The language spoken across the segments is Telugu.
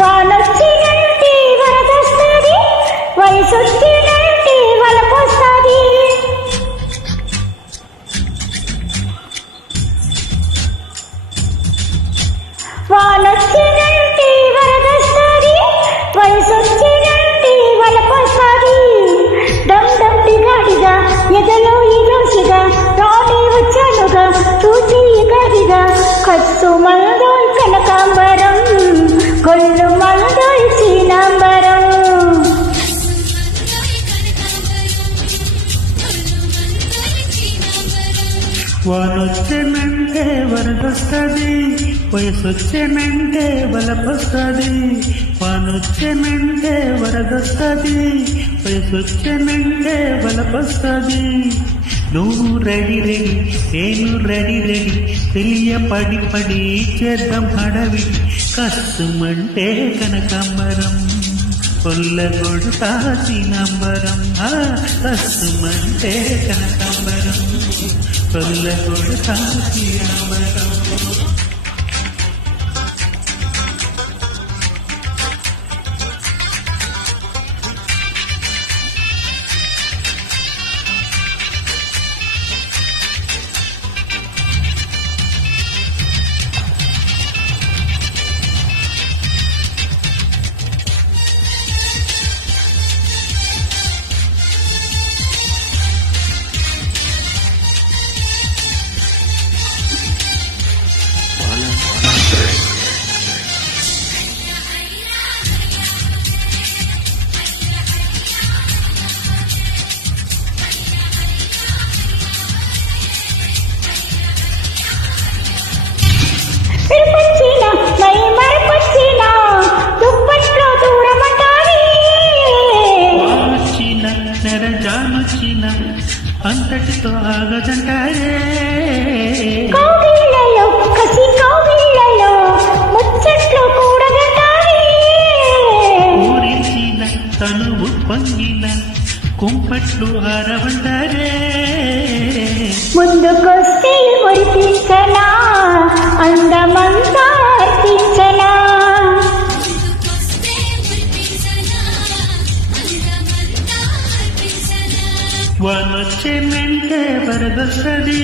వానొచ్చినంటే వరదొస్తది, వయసొచ్చినంటే వలపొస్తది. వానొచ్చినంటే వరదొస్తది, వయసొచ్చినంటే వలపొస్తది. డమ్ డమ్ డిగాడిగా ఎదలో ఈరోజుగా రానే వచ్చానుగా చూసి ఎగాదిగా. కస్సు మందోయ్ కనకాంబరం, గొల్లు మందోయ్ చీనాంబరం. వానొచ్చెనంటే వరదొస్తది, వయసొచ్చెనంటే బలపొస్తది. వానొచ్చెనంటే వరదొస్తది, వయసొచ్చెనంటే బలపొస్తది. నువ్వు రెడీ రెడీ, నేను రెడీ రెడీ, తెలియపడి పడి చేద్దాం హడవి. కస్సుమంటే కనకాంబరం, కొల్లగొడుతా చీనాంబరం. కస్సుమంటే కనకాంబరం, కొల్లగొడుతా చీనాంబరం. నెరజానొచ్చిన అంతటితో ఆగదంటారే. కౌగిళ్ళలో కసి కౌగిళ్ళలో ముచ్చట్లు కూడగంటారే. ఊరించిన తనువు పొంగిన కుంపట్లు ఆరవంటారే. ముందుకొస్తే మురిపించనా, అందమంతా అర్పించనా. వానొచ్చెనంటే వరదొస్తది,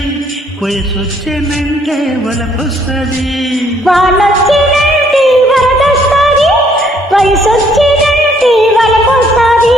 వయసొచ్చెనంటే వలపొస్తది. వానొచ్చినంటే వరదొస్తది, వయసొచ్చినంటే వలపొస్తది.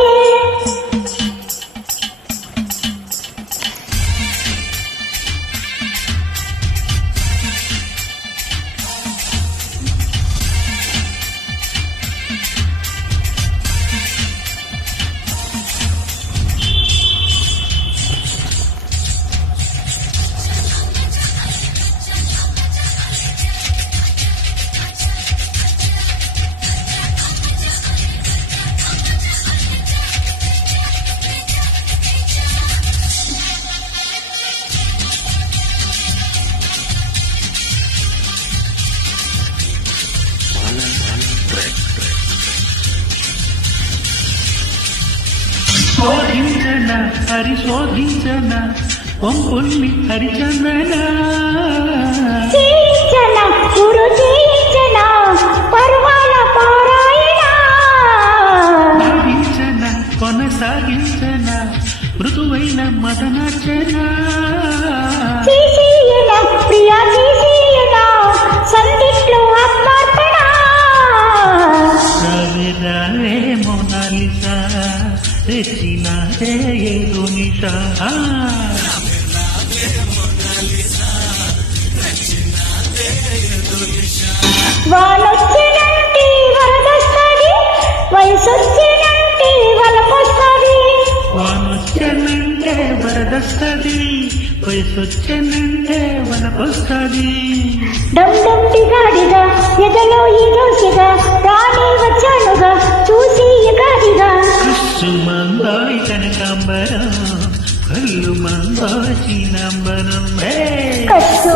శోధించన హరిశోధించన వంపుల్ని హరిచందన. చేయించన గురు చేయించన పర్వాల పారాయణ. సాగించన కొనసాగించన మృదువైన మదనార్చన. చేసేయన ప్రియా చేసేయన సందిట్లో ఆత్మార్పణ. రావే రావే మోనాలిసా, తెచ్చినాదే ఏదో నిషా. వానొచ్చినంటే వరదొస్తది, వయసొచ్చినంటే వలపొస్తది. వానొచ్చెనంటే వరదొస్తది, వయసొచ్చెనంటే వలపొస్తది. డమ్ డమ్ డిగాడిగా ఎదలో ఈరోజుగా రానే వచ్చానుగా చూసి ఎగాదిగా. కస్సు మందాయ్ కనకాంబరం, కళ్ళు మందాయ్ చీనాంబరం. కస్సు